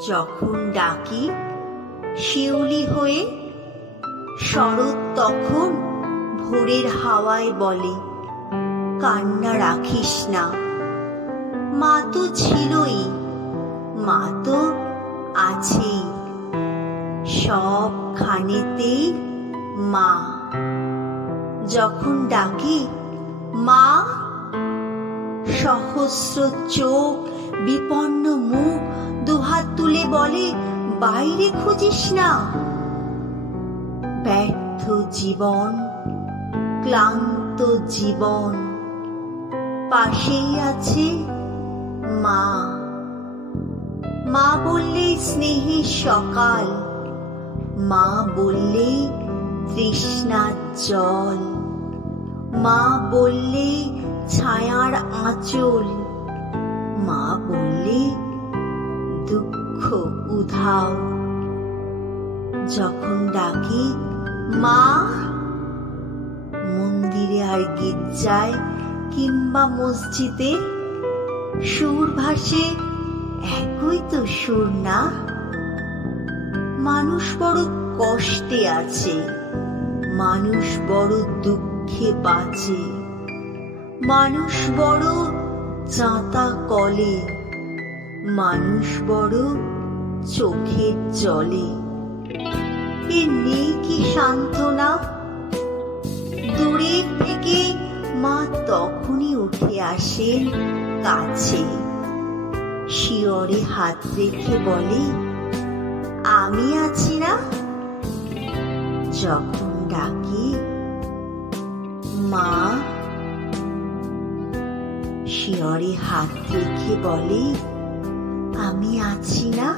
যখন ডাকি শিউলি হয়ে, শরৎ তখন ভোরের হাওয়ায় বলে, কান্না রাখিস না। মা তো ছিলই, মা তো আছেই, সবখানেতেই মা। যখন ডাকি মা, সহস্র চোখ, বিপন্ন মুখ দুহাত তুলে বলে, বাইরে খুঁজিস না। ব্যর্থ জীবন, ক্লান্ত জীবন, পাশেই আছে মা। মা বললে স্নেহের সকাল, মা বললে তৃষ্ণার জল, মা বললে ছায়ার আঁচল, মা বললে দুঃখ উধাও। যখন ডাকি মা, মন্দিরে আর গির্জায় কিংবা মসজিদে সুর ভাসে একই তো সুর না? মানুষ বড় কষ্টে আছে, মানুষ বড় দুঃখে বাঁচে, মানুষ বড় চাঁতা কলে, মানুষ বড় চোখের জলে। এ নেই কি সান্ত্বনা? দূরের থেকে মা তখনই উঠে আসেন কাছে, শিয়রে হাত রেখে বলে, আমি আছি না? যখন ডাকি মা, শিয়রে হাত রেখে বলে, আমি আছি না?